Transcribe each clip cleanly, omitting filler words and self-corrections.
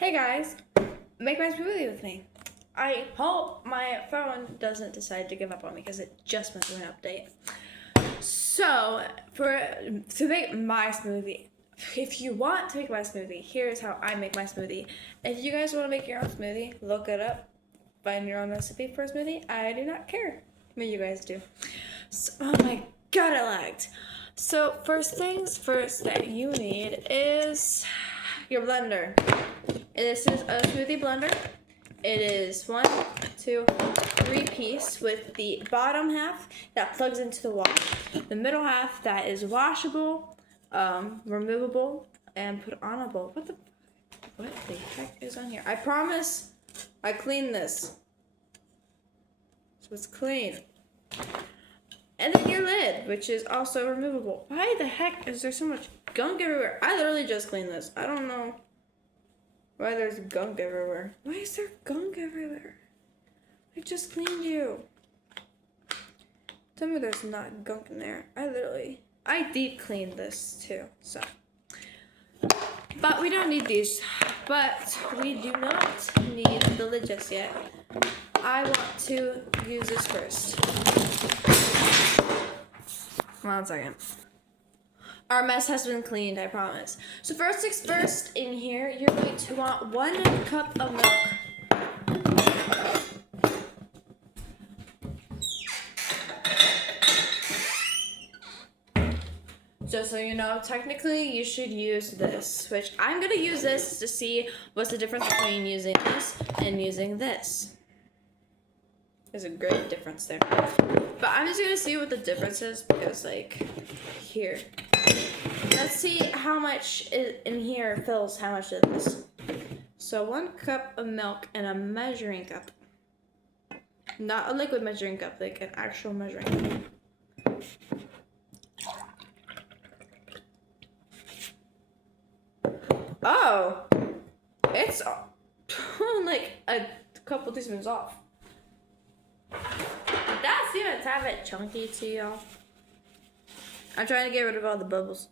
Hey guys, make my smoothie with me. I hope my phone doesn't decide to give up on me because it just went through an update. So, to make my smoothie, if you want to make my smoothie, here's how I make my smoothie. If you guys want to make your own smoothie, look it up, find your own recipe for a smoothie. I do not care what you guys do. So, oh my god, it lagged. So, first things first that you need is your blender. This is a smoothie blender. It is 1, 2, 3 piece with the bottom half that plugs into the wall. The middle half that is washable, removable, and put on a bowl. What the heck is on here? I promise I cleaned this. So it's clean. And then your lid, which is also removable. Why the heck is there so much gunk everywhere? I literally just cleaned this. I don't know why there's gunk everywhere. Why is there gunk everywhere? I just cleaned you. Tell me there's not gunk in there. I deep cleaned this too, so. But we don't need these. But we do not need the lid just yet. I want to use this first. 1 second. Our mess has been cleaned, I promise. So first things first, in here, you're going to want 1 cup of milk. Just so you know, technically you should use this, which I'm gonna use this to see what's the difference between using this and using this. There's a great difference there. But I'm just gonna see what the difference is because, like, here. Let's see how much in here fills how much of this. So 1 cup of milk and a measuring cup. Not a liquid measuring cup, like an actual measuring cup. Oh! It's like a couple teaspoons off. That seems a tad bit chunky to y'all. I'm trying to get rid of all the bubbles.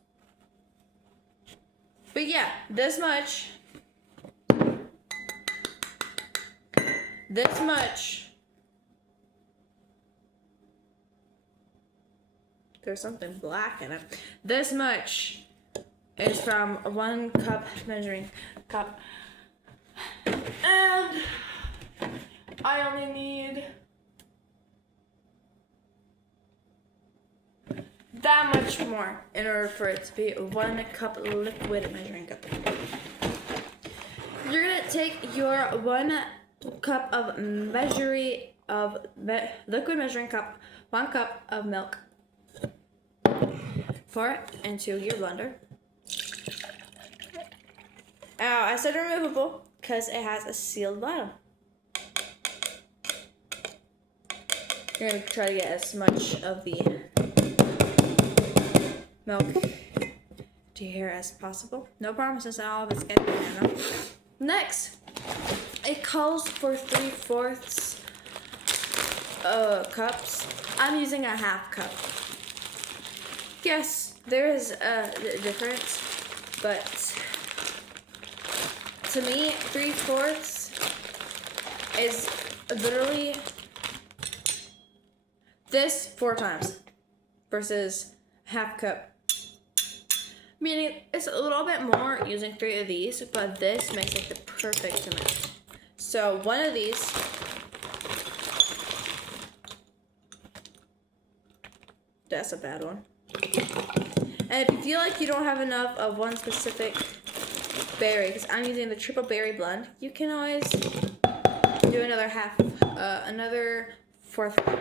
But yeah, this much. This much. There's something black in it. This much is from 1 cup measuring cup. And I only need that much more in order for it to be 1 cup liquid measuring cup. You're gonna take your 1 cup of liquid measuring cup, 1 cup of milk, pour it into your blender. Now, I said removable because it has a sealed bottom. You're gonna try to get as much of the milk to here as possible. No promises that all of it's getting there, no. Next, it calls for 3/4 cups. I'm using a 1/2 cup. Yes, there is a difference, but to me, 3/4 is literally this 4 times versus 1/2 cup. Meaning it's a little bit more using 3 of these, but this makes it the perfect amount. So 1 of these. That's a bad one. And if you feel like you don't have enough of 1 specific berry, because I'm using the triple berry blend, you can always do another 1/4 cup.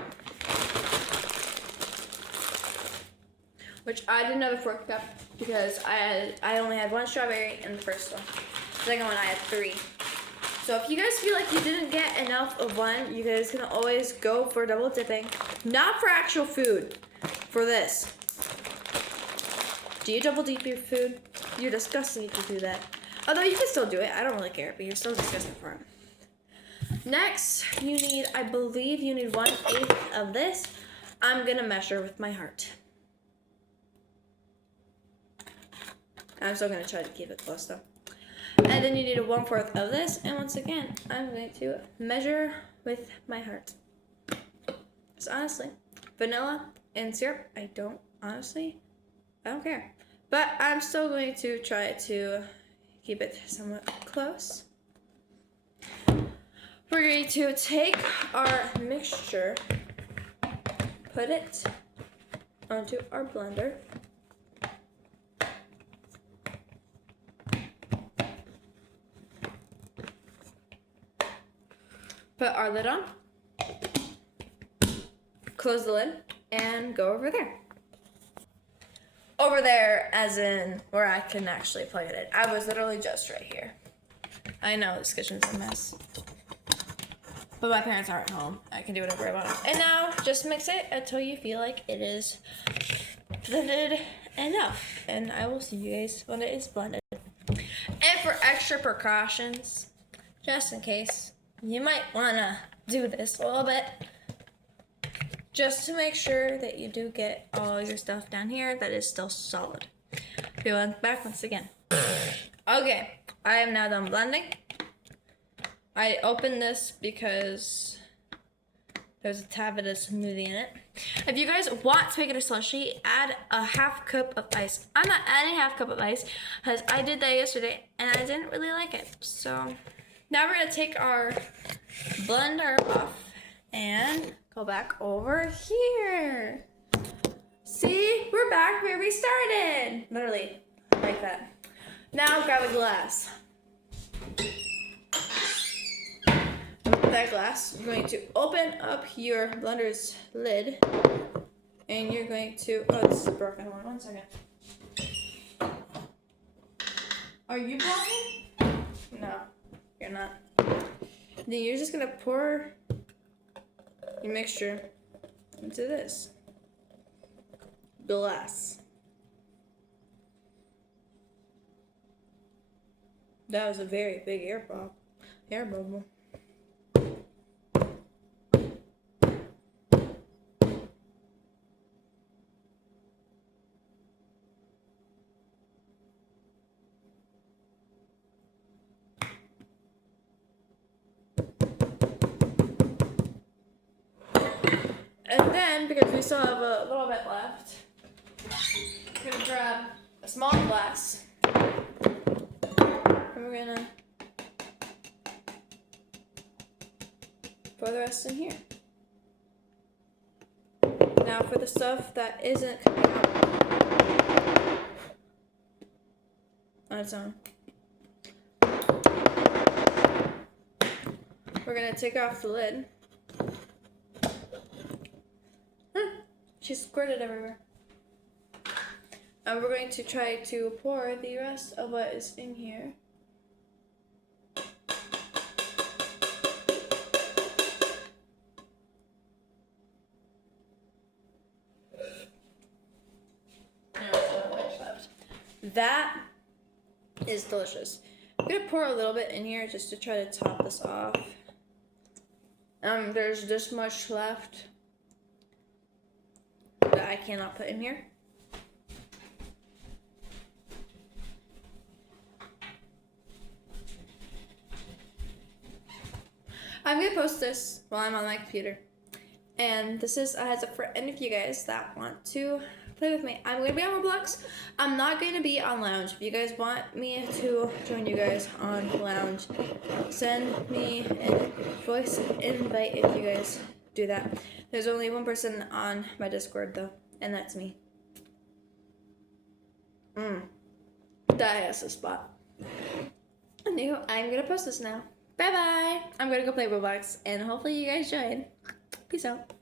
Which I did another 4 cup because I only had 1 strawberry in the first one. The second one I had 3. So if you guys feel like you didn't get enough of 1, you guys can always go for double dipping. Not for actual food, for this. Do you double dip your food? You're disgusting if you do that. Although you can still do it, I don't really care, but you're still disgusting for it. Next, I believe you need 1/8 of this. I'm gonna measure with my heart. I'm still gonna try to keep it close though. And then you need a 1/4 of this. And once again, I'm going to measure with my heart. Because honestly, vanilla and syrup, I don't care. But I'm still going to try to keep it somewhat close. We're going to take our mixture, put it onto our blender. Put our lid on, close the lid, and go over there. Over there, as in where I can actually plug it in. I was literally just right here. I know this kitchen's a mess, but my parents aren't home. I can do whatever I want. And now, just mix it until you feel like it is blended enough. And I will see you guys when it is blended. And for extra precautions, just in case, you might want to do this a little bit just to make sure that you do get all your stuff down here that is still solid. Going back once again. Okay, I am now done blending. I opened this because there's a tad bit of smoothie in it. If you guys want to make it a slushy, add a 1/2 cup of ice. I'm not adding 1/2 cup of ice because I did that yesterday and I didn't really like it. So now we're gonna take our blender off and go back over here. See, we're back where we started. Literally, like that. Now grab a glass. With that glass, you're going to open up your blender's lid. And you're going to, oh, this is a broken one. 1 second. Are you blocking? No. You're not. Then you're just gonna pour your mixture into this glass. That was a very big air bubble. And then, because we still have a little bit left, we're gonna grab a small glass and we're gonna pour the rest in here. Now for the stuff that isn't coming out on its own, we're gonna take off the lid. She squirted everywhere. And we're going to try to pour the rest of what is in here. That is delicious. I'm gonna pour a little bit in here just to try to top this off. There's this much left that I cannot put in here. I'm gonna post this while I'm on my computer. And this is a heads up for any of you guys that want to play with me. I'm gonna be on Roblox. I'm not gonna be on Lounge. If you guys want me to join you guys on Lounge, send me a voice invite if you guys do that. There's only one person on my Discord though, and that's me. That is a spot. I'm gonna post this now. Bye bye. I'm gonna go play Roblox and hopefully you guys join. Peace out.